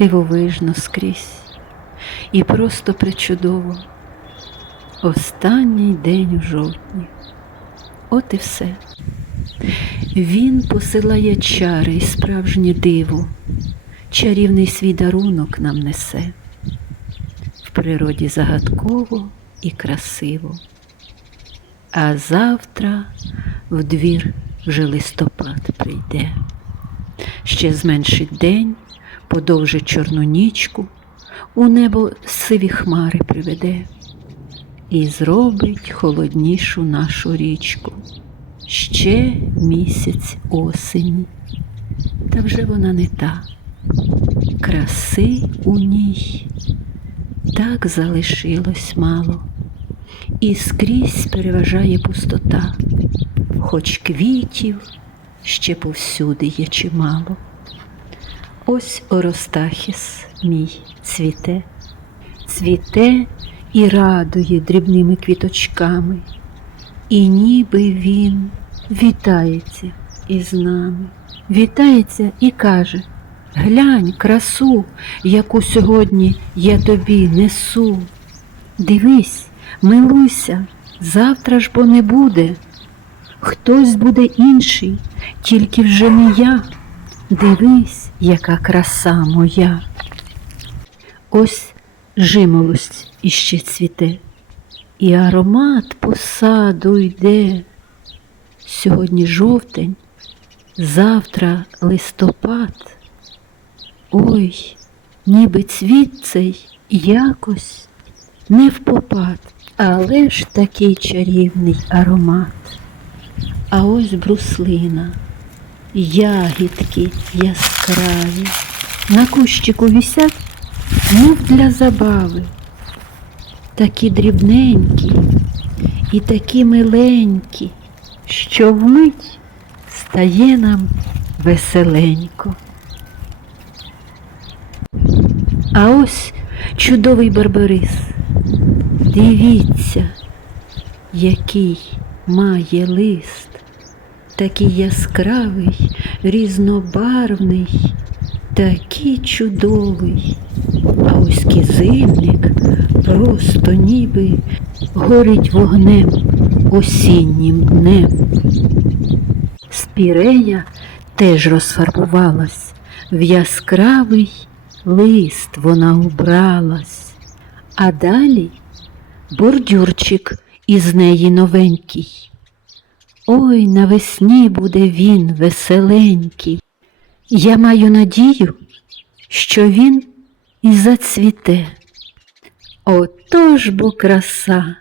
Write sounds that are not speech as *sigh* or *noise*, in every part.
Дивовижно скрізь, і просто причудово. Останній день у жовтні. От і все. Він посилає чари і справжнє диво, чарівний свій дарунок нам несе. В природі загадково і красиво. А завтра в двір вже листопад прийде. Ще зменшить день, подовжить чорну нічку, у небо сиві хмари приведе і зробить холоднішу нашу річку. Ще місяць осені, та вже вона не та. Краси у ній так залишилось мало, і скрізь переважає пустота, хоч квітів ще повсюди є чимало. Ось Оростахіс мій цвіте, цвіте і радує дрібними квіточками, і ніби він вітається із нами, вітається і каже: Глянь, красу, яку сьогодні я тобі несу. Дивись, милуйся, завтра ж бо не буде. Хтось буде інший, тільки вже не я. Дивись, яка краса моя. Ось жимолость іще цвіте, і аромат по саду йде. Сьогодні жовтень, завтра листопад. Ой, ніби цвіт цей якось не впопад, але ж такий чарівний аромат. А ось бруслина, ягідки яскраві, на кущику вісять, мов для забави, такі дрібненькі і такі миленькі, що вмить стає нам веселенько. А ось чудовий барбарис. Дивіться, який має лист, такий яскравий, різнобарвний, такий чудовий. А ось кізильник просто ніби горить вогнем осіннім днем. Спірея теж розфарбувалась, в яскравий лист вона убралась, а далі бордюрчик із неї новенький. Ой, навесні буде він веселенький. Я маю надію, що він і зацвіте. Отож бо краса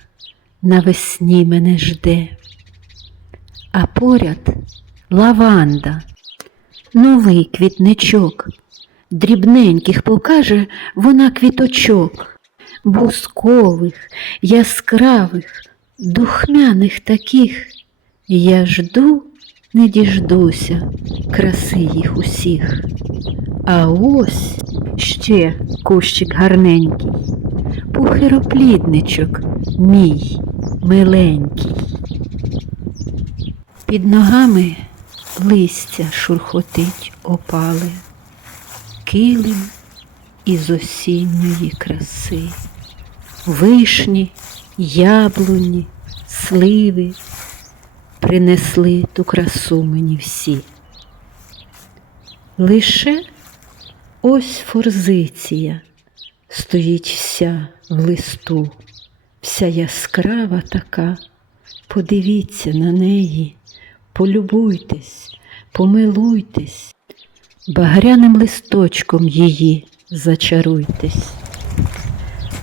навесні мене жде. А поряд лаванда, новий квітничок, дрібненьких покаже вона квіточок, бускових, яскравих, духмяних таких. Я жду, не діждуся краси їх усіх. А ось ще кущик гарненький, пухироплідничок мій миленький. Під ногами листя шурхотить опале, килим із осінньої краси, вишні, яблуні, сливи принесли ту красу мені всі. Лише ось форзиція стоїть вся в листу, вся яскрава така. Подивіться на неї, полюбуйтесь, помилуйтесь, багряним листочком її зачаруйтесь.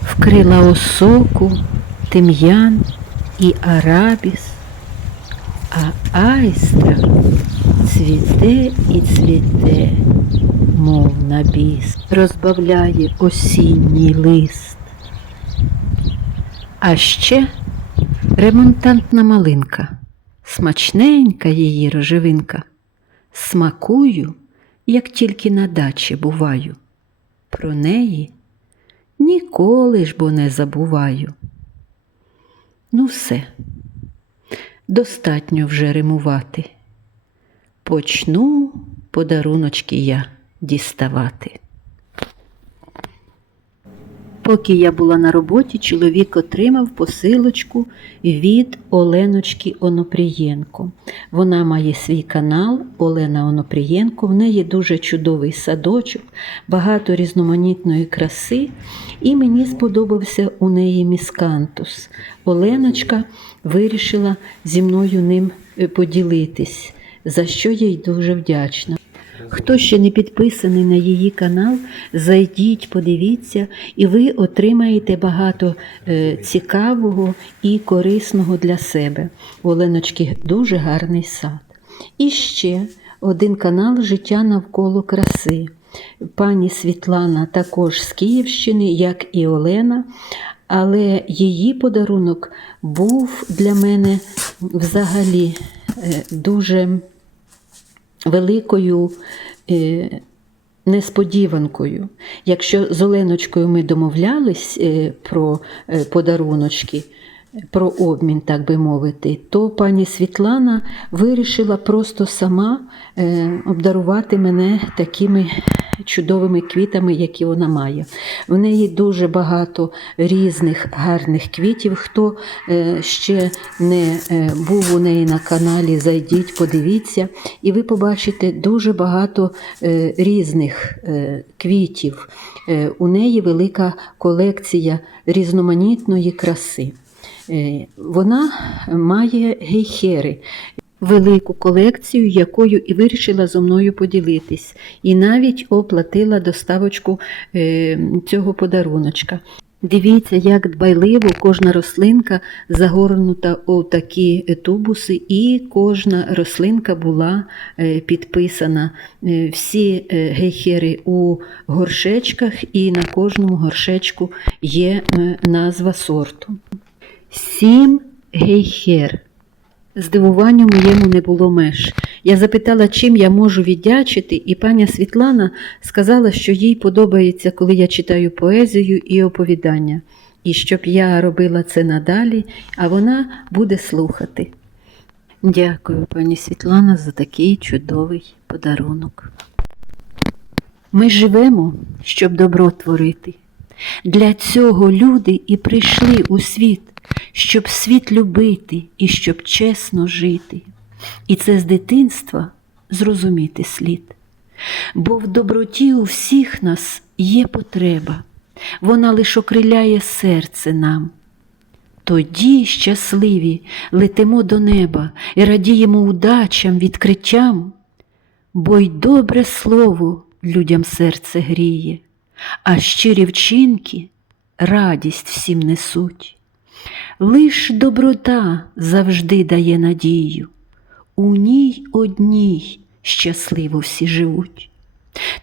Вкрила осоку, тим'ян і арабіс, а айстра цвіте і цвіте, мов на біс, розбавляє осінній лист. А ще ремонтантна малинка, смачненька її рожевинка. Смакую, як тільки на дачі буваю. Про неї ніколи ж бо не забуваю. Ну, все, достатньо вже римувати. Почну подаруночки я діставати. Поки я була на роботі, чоловік отримав посилочку від Оленочки Онопрієнко. Вона має свій канал Олена Онопрієнко. В неї дуже чудовий садочок, багато різноманітної краси. І мені сподобався у неї міскантус. Оленочка вирішила зі мною ним е, поділитись, за що я їй дуже вдячна. Хто ще не підписаний на її канал, зайдіть, подивіться, і ви отримаєте багато е, цікавого і корисного для себе. У Оленочки дуже гарний сад. І ще один канал Життя навколо краси. Пані Світлана також з Київщини, як і Олена. Але її подарунок був для мене взагалі е, дуже великою е, несподіванкою. Якщо з Оленочкою ми домовлялись е, про е, подаруночки, про обмін, так би мовити, то пані Світлана вирішила просто сама е, обдарувати мене такими чудовими квітами, які вона має. В неї дуже багато різних гарних квітів. Хто е, ще не е, був у неї на каналі, зайдіть, подивіться, і ви побачите дуже багато різних квітів. У неї велика колекція різноманітної краси. Е, Вона має гейхери. Велику колекцію, якою і вирішила зо мною поділитись, і навіть оплатила доставочку е, цього подаруночка. Дивіться, як дбайливо кожна рослинка загорнута у такі тубуси, і кожна рослинка була е, підписана. Всі гейхери у горшечках, і на кожному горшечку є назва сорту. Сім гейхер. Здивуванню моєму не було меж. Я запитала, чим я можу віддячити, і паня Світлана сказала, що їй подобається, коли я читаю поезію і оповідання, і щоб я робила це надалі, а вона буде слухати. Дякую, пані Світлана, за такий чудовий подарунок. Ми живемо, щоб добро творити. Для цього люди і прийшли у світ, щоб світ любити і щоб чесно жити. І це з дитинства зрозуміти слід. Бо в доброті у всіх нас є потреба, вона лиш окриляє серце нам. Тоді щасливі летимо до неба і радіємо удачам, відкриттям, бо й добре слово людям серце гріє, а щирі вчинки радість всім несуть. Лиш доброта завжди дає надію, у ній одній щасливо всі живуть.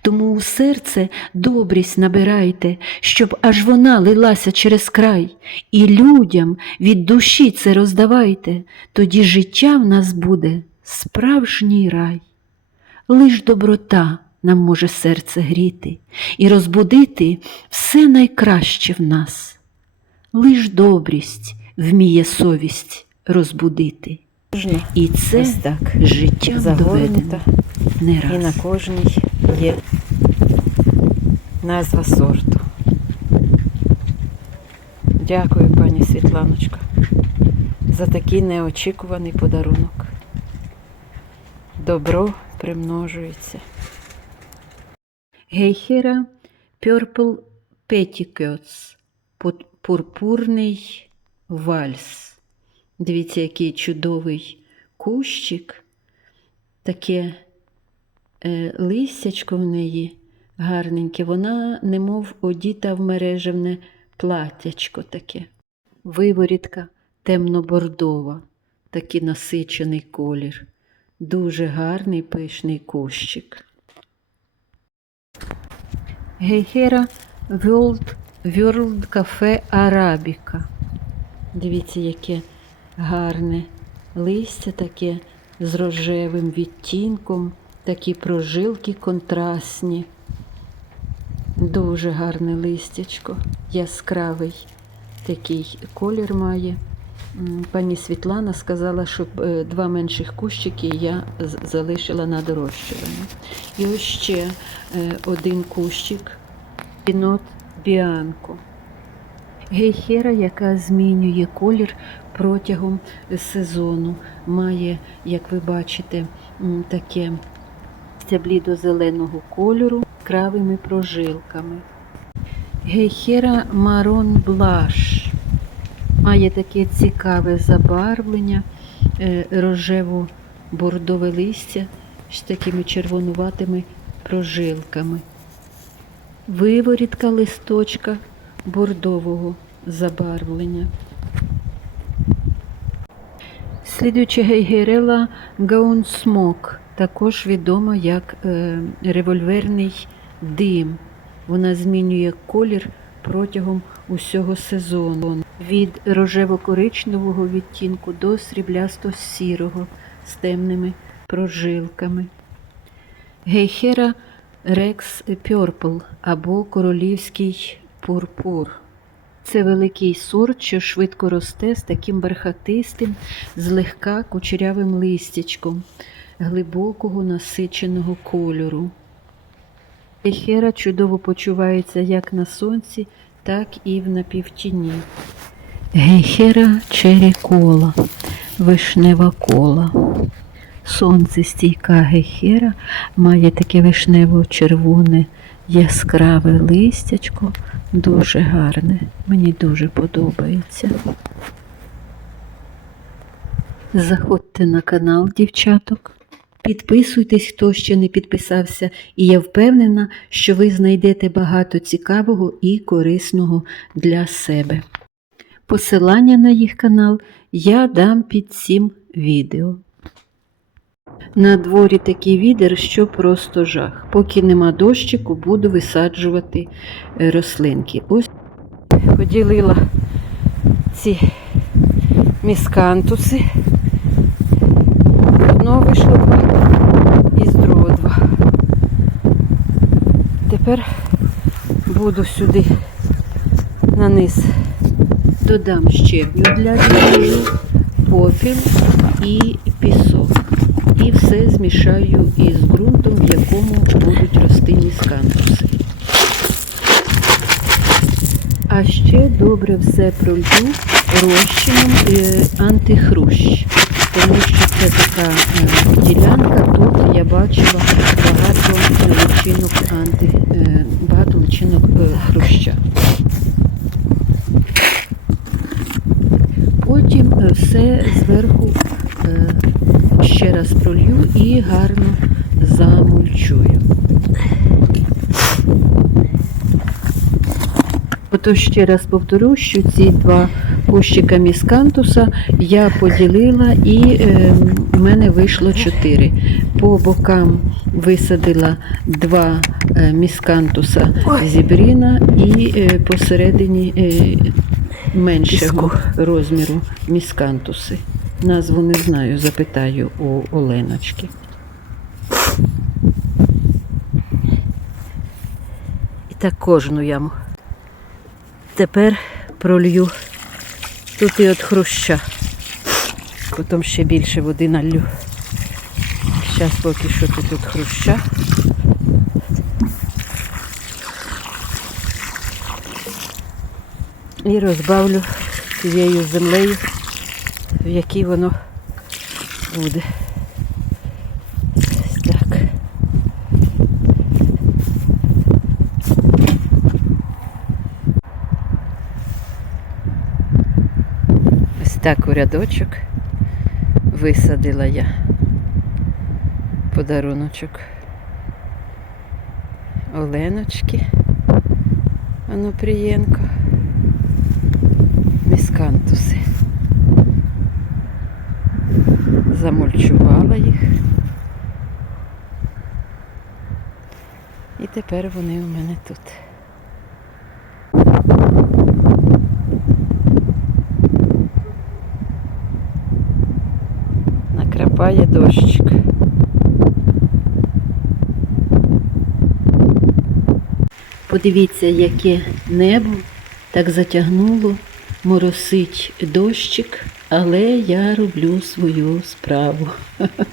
Тому у серце добрість набирайте, щоб аж вона лилася через край, і людям від душі це роздавайте, тоді життя в нас буде справжній рай. Лиш доброта нам може серце гріти і розбудити все найкраще в нас. Лиш добрість вміє совість розбудити. І це так. життям доведено не І на кожній є назва сорту. Дякую, пані Світланочка, за такий неочікуваний подарунок. Добро примножується. Гейхера Purple Petticoats Пурпурний вальс. Дивіться, який чудовий кущик. Таке е, листячко в неї гарненьке. Вона немов одіта в мережевне платячко таке. Виворітка темно-бордова, такий насичений колір. Дуже гарний пишний кущик. Гейхера World, World Cafe Arabica. Дивіться, яке гарне листя таке з рожевим відтінком, такі прожилки контрастні. Дуже гарне листячко, яскравий такий колір має. Пані Світлана сказала, щоб е, два менших кущики я залишила на дорощування. І ось ще е, один кущик пінот біанко. Гейхера, яка змінює колір протягом сезону, має, як ви бачите, таке блідо-зеленого кольору кравими прожилками. Гейхера Марон Блаш має таке цікаве забарвлення, е, рожево-бордове листя з такими червонуватими прожилками. Виворітка листочка бордового забарвлення. Слідуючи гейгерела Гаунсмок, також відома як е, револьверний дим. Вона змінює колір протягом усього сезону. Від рожево-коричневого відтінку до сріблясто-сірого з темними прожилками. Гейхера Рекс Purple або королівський пурпур. Це великий сорт, що швидко росте з таким бархатистим, злегка кучерявим листячком глибокого насиченого кольору. Ехера чудово почувається як на сонці, так і в напівтіні. Гейхера чері кола, вишнева кола. Сонцестійка гейхера має таке вишнево-червоне яскраве листячко, дуже гарне. Мені дуже подобається. Заходьте на канал, дівчаток. Підписуйтесь, хто ще не підписався, і я впевнена, що ви знайдете багато цікавого і корисного для себе. Посилання на їх канал я дам під цим відео. На дворі такий відер, що просто жах. Поки нема дощику, буду висаджувати е, рослинки. Ось Поділила ці міскантуси. Одного вийшло два з другого два. Тепер буду сюди на низ додам щебню для дріжджу, попіл і. І все змішаю із ґрунтом, в якому будуть рости міскантуси. А ще добре все пролью розчином е, антихрущ, тому що це така е, ділянка. Тут я бачила багато личинок анти, е, багато личинок е, хруща. Потім е, все зверху е, ще раз пролью і гарно замульчую. Ото ще раз повторю, що ці два кущика міскантуса я поділила і е, в мене вийшло чотири. По бокам висадила два е, міскантуса зібріна і е, посередині е, меншого розміру міскантуси. Назву не знаю, запитаю у Оленочки. І так кожну яму. Тепер пролью тут і от хруща. Потім ще більше води налью. Зараз поки що тут от хруща. І розбавлю цією землею, в якій воно буде. Так. Ось так у рядочок висадила я подаруночок Оленочки Онопрієнко. Міскантуси. Замульчувала їх. І тепер вони у мене тут. Накрапає дощик. Подивіться, яке небо так затягнуло, моросить дощик, але я роблю свою справу. *laughs*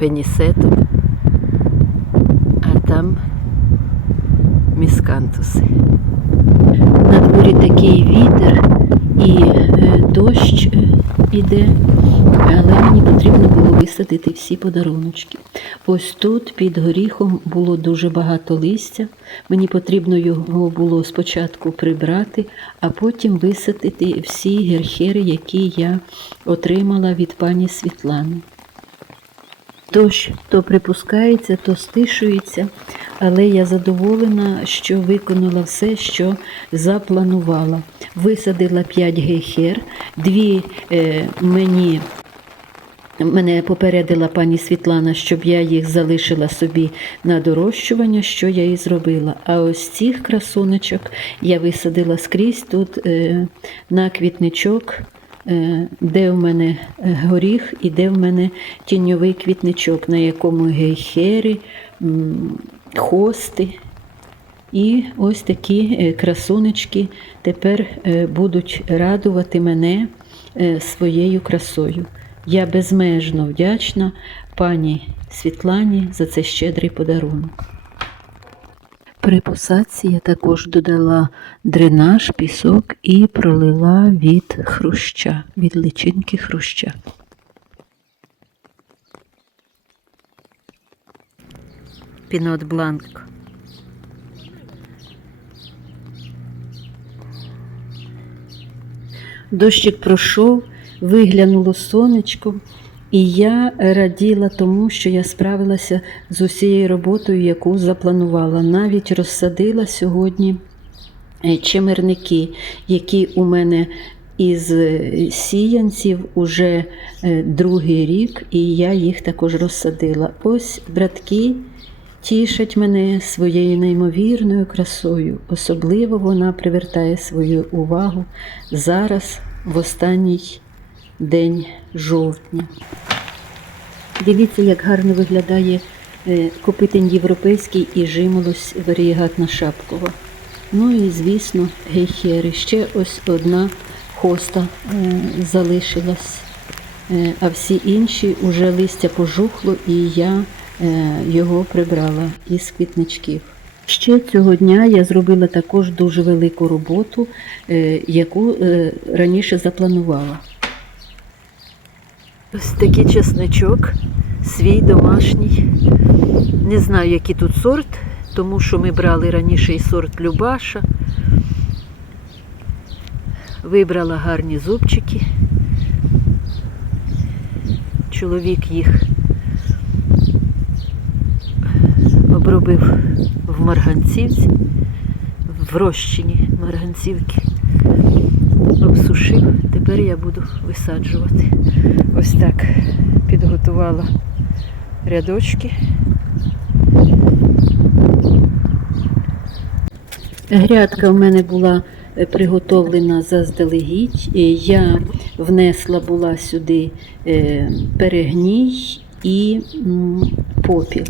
пенісетом, а там міскантуси. На дворі такий вітер і е, дощ е, іде, але мені потрібно було висадити всі подаруночки. Ось тут під горіхом було дуже багато листя. Мені потрібно його було спочатку прибрати, а потім висадити всі герхери, які я отримала від пані Світлани. Дощ то припускається, то стишується, але я задоволена, що виконала все, що запланувала. Висадила 5 гейхер, дві е, мені. Мене попередила пані Світлана, щоб я їх залишила собі на дорощування, що я і зробила. А ось цих красуночок я висадила скрізь тут е, на квітничок, де в мене горіх і де в мене тіньовий квітничок, на якому гейхери, хости. І ось такі е, красунечки тепер е, будуть радувати мене е, своєю красою. Я безмежно вдячна пані Світлані за цей щедрий подарунок. При посадці я також додала дренаж, пісок і пролила від хруща, від личинки хруща. Пінот бланк. Дощик пройшов, виглянуло сонечко, і я раділа тому, що я справилася з усією роботою, яку запланувала. Навіть розсадила сьогодні е, чимерники, які у мене із е, сіянців уже е, другий рік, і я їх також розсадила. Ось братки тішать мене своєю неймовірною красою. Особливо вона привертає свою увагу зараз, в останній день жовтня. Дивіться, як гарно виглядає е, копитень європейський і жимолось варієгатна шапкова. Ну і, звісно, гейхери. Ще ось одна хоста е, залишилась, Е, а всі інші уже листя пожухло, і я його прибрала із квітничків. Ще цього дня я зробила також дуже велику роботу, яку раніше запланувала. Ось такий чесничок, свій домашній. Не знаю, який тут сорт, тому що ми брали раніше і сорт Любаша. Вибрала гарні зубчики. Чоловік їх обробив в марганцівці, в розчині марганцівки. Обсушив, тепер я буду висаджувати. Ось так підготувала рядочки. Грядка в мене була е, приготовлена заздалегідь. Е, Я внесла була сюди е, перегній і попіл.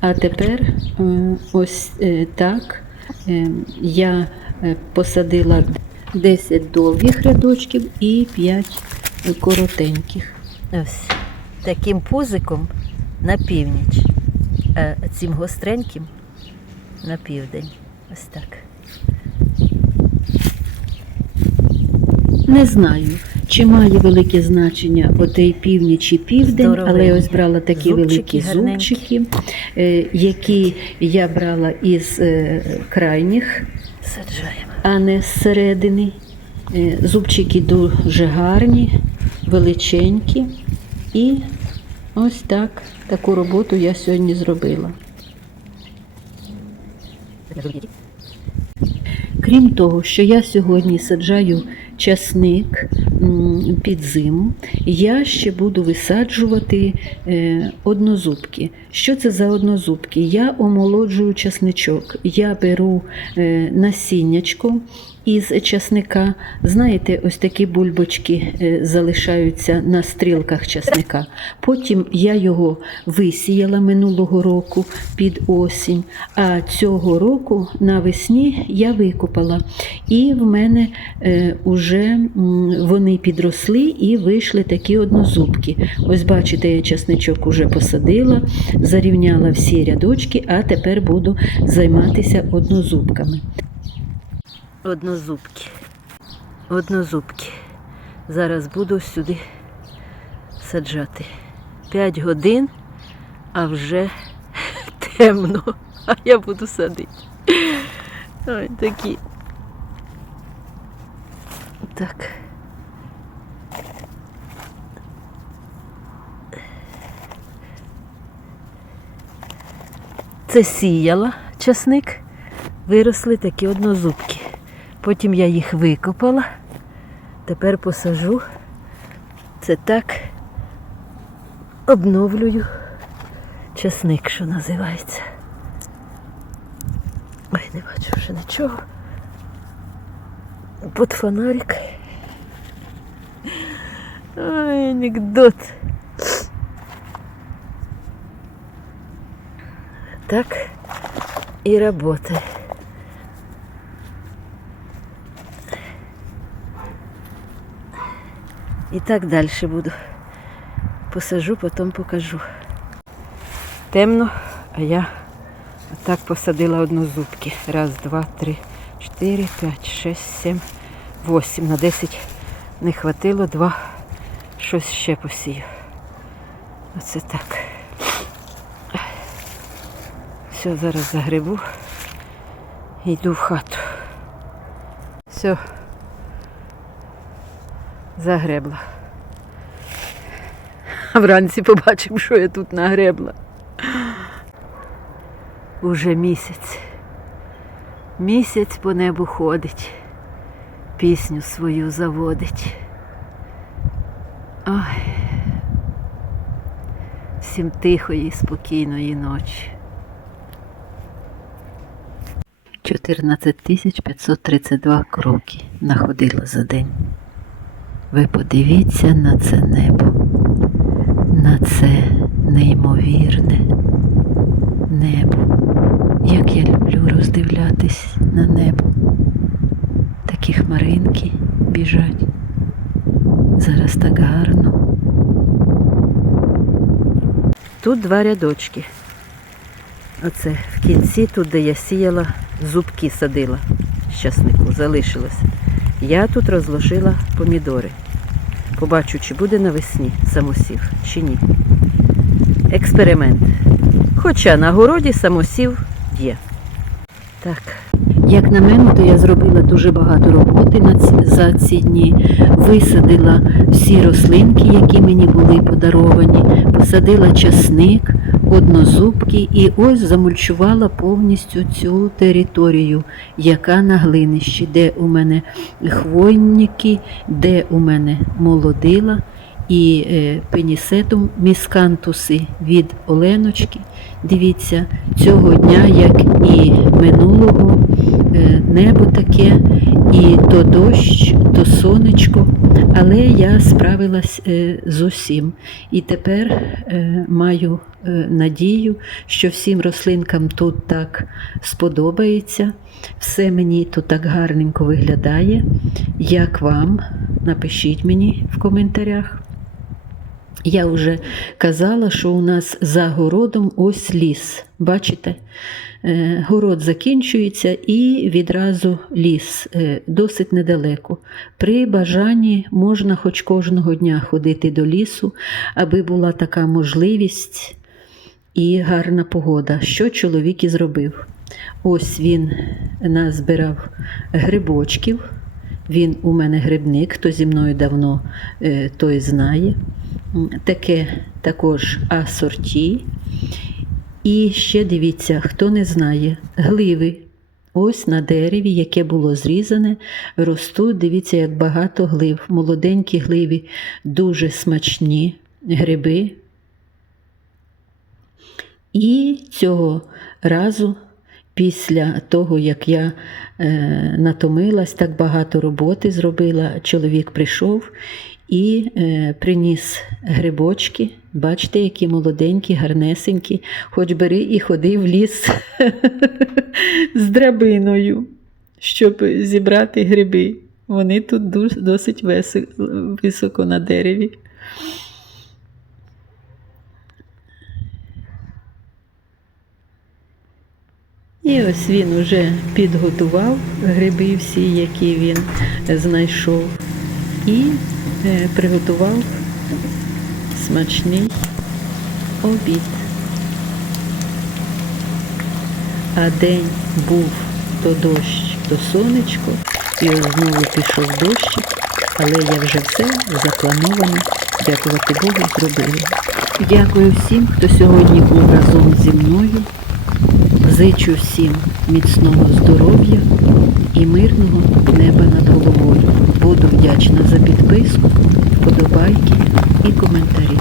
А тепер ось так я посадила 10 довгих рядочків і 5 коротеньких. Ось таким пузиком на північ, а цим гостреньким на південь. Ось так. Не знаю, чи має велике значення отей північ і південь, але Здоровенькі. ось брала такі Зубчики великі гарненькі. зубчики, е, які я брала із е, крайніх, Саджаємо. А не зсередини. Е, Зубчики дуже гарні, величенькі. І ось так, таку роботу я сьогодні зробила. Крім того, що я сьогодні саджаю часник під зиму, я ще буду висаджувати е, однозубки. Що це за однозубки? Я омолоджую часничок. Я беру е, насіннячко із часника. Знаєте, ось такі бульбочки е, залишаються на стрілках часника. Потім я його висіяла минулого року під осінь, а цього року навесні я викопала. І в мене е, уже м, вони підросли і вийшли такі однозубки. Ось бачите, я часничок уже посадила, зарівняла всі рядочки, а тепер буду займатися однозубками. Однозубки. Однозубки. Зараз буду сюди саджати. П'ять годин, а вже *laughs* темно. А я буду садити. Ой, такі. Так. Це сіяла часник, виросли такі однозубки. Потім я їх викопала. Тепер посажу. Це так обновлюю часник, що називається. Ой, не бачу вже нічого. Под фонарик. Ой, анекдот. Так и работает. І так далі буду. Посажу, потім покажу. Темно, а я так посадила однозубки. Раз, два, три, чотири, п'ять, шесть, сім, восім. На десять не хватило, два. Щось ще посію. Оце так. Все, зараз загребу. Йду в хату. Все. Загребла. А вранці побачимо, що я тут нагребла. Уже місяць. Місяць по небу ходить, пісню свою заводить. Ой. Всім тихої, спокійної ночі. 14 тисяч 532 кроки находила за день. Ви подивіться на це небо, на це неймовірне небо. Як я люблю роздивлятись на небо. Такі хмаринки біжать. Зараз так гарно. Тут два рядочки. Оце в кінці, тут, де я сіяла, зубки садила з часнику, залишилося. Я тут розложила помідори. Побачу, чи буде навесні самосів, чи ні. Експеримент. Хоча на городі самосів є. Так. Як на мене, то я зробила дуже багато роботи за ці дні. Висадила всі рослинки, які мені були подаровані, посадила часник, однозубки і ось замульчувала повністю цю територію, яка на глинищі, де у мене хвойники, де у мене молодила і е, пенісетум міскантуси від Оленочки. Дивіться, цього дня, як і минулого, е, небо таке, і то дощ, то сонечко, але я справилась е, з усім. І тепер е, маю е, надію, що всім рослинкам тут так сподобається. Все мені тут так гарненько виглядає. Як вам? Напишіть мені в коментарях. Я вже казала, що у нас за городом ось ліс. Бачите? Е, Город закінчується і відразу ліс е, досить недалеко. При бажанні можна хоч кожного дня ходити до лісу, аби була така можливість і гарна погода. Що чоловік і зробив? Ось він назбирав грибочків. Він у мене грибник, хто зі мною давно е, той знає. Таке також асорті. І ще дивіться, хто не знає, гливи. Ось на дереві, яке було зрізане, ростуть, дивіться, як багато глив. Молоденькі гливі, дуже смачні гриби. І цього разу після того, як я е, натомилась, так багато роботи зробила, чоловік прийшов і е, приніс грибочки. Бачите, які молоденькі, гарнесенькі, хоч бери і ходи в ліс *laughs* з драбиною, щоб зібрати гриби. Вони тут досить високо на дереві. І ось він уже підготував гриби всі, які він знайшов, і е, приготував смачний обід. А день був то дощ, то сонечко, і ось знову пішов дощик, але я вже все заплановане, дякувати Богу, зробила. Дякую всім, хто сьогодні був разом зі мною. Зичу всім міцного здоров'я і мирного неба над. Буду вдячна за підписку, вподобайки і коментарі.